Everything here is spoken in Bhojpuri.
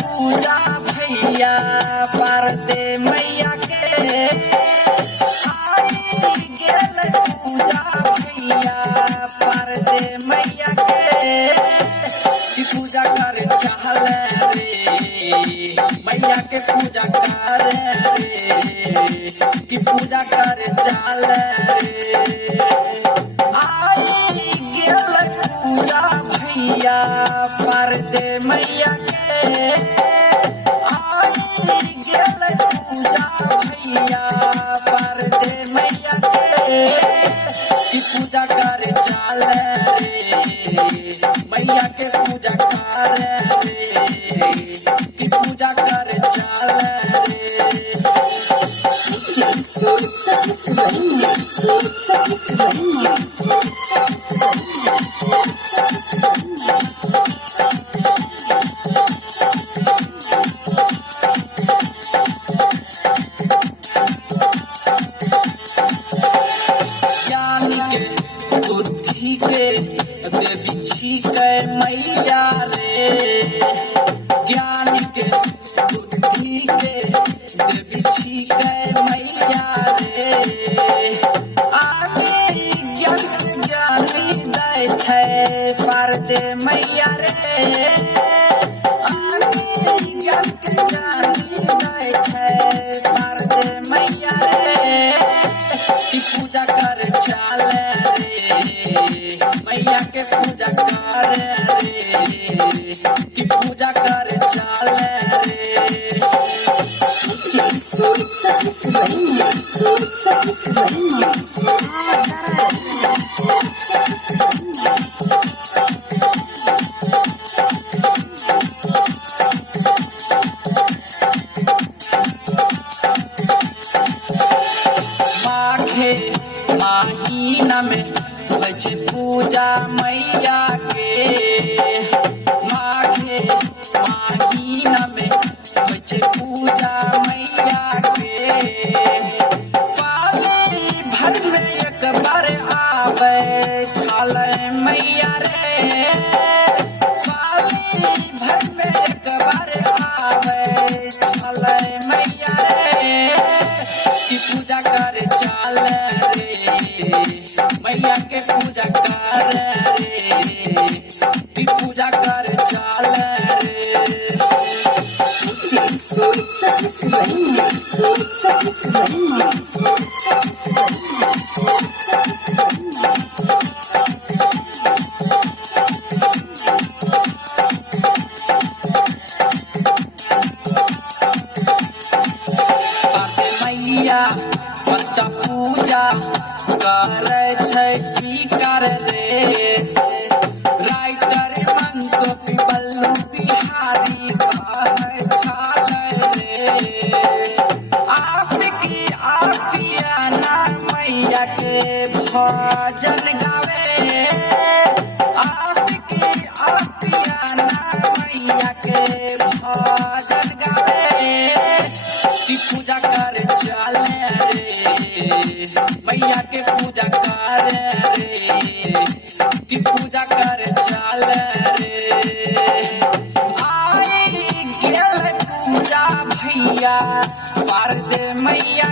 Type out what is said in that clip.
पूजा भैया पार्वती मैया के गेल पूजा भैया पार्वती मैया के की पूजा कर चाहल रे मैया के पूजा कर रे की पूजा कर चाहल रे गेल पूजा भैया पार्वती मैया के गेल पूजा भैया पार्वती मैया के की पूजा कर चाल रे मैया के पूजा कर रे की पूजा कर चाल रे बुद्धि के बिछी के मैया रे ज्ञान के बुद्धि के बिछी के मैया रे आगे ज्ञानी दै छै पार्वती मैया रे आगे ज्ञानी दै छै पार्वती मैया रे की पूजा कर चाल मैया के पूजा कर रे की पूजा कर चाल रे माघे महीना में बचे पूजा मैया के माघे महीना में बचे पूजा मैया के साले भर में एक बार आवे छाल मैया रे साले भर में एक बार आवे छाल मैया रे की पूजा कर चाल रे मैया के पूजा कर रे की पूजा कर चाल रे मैया बच्चा पूजा करे छै स्वीकार रे राइटर मंतो बल्लू बिहारी कहै छाल रे आपकी आफियाना मैया के भजन गावे आपकी आफियाना मैया के भजन गावे की पूजा कर चाल रे मैया के पूजा कर रे की पूजा कर चाल रे गेल पूजा भैया पार्वती मैया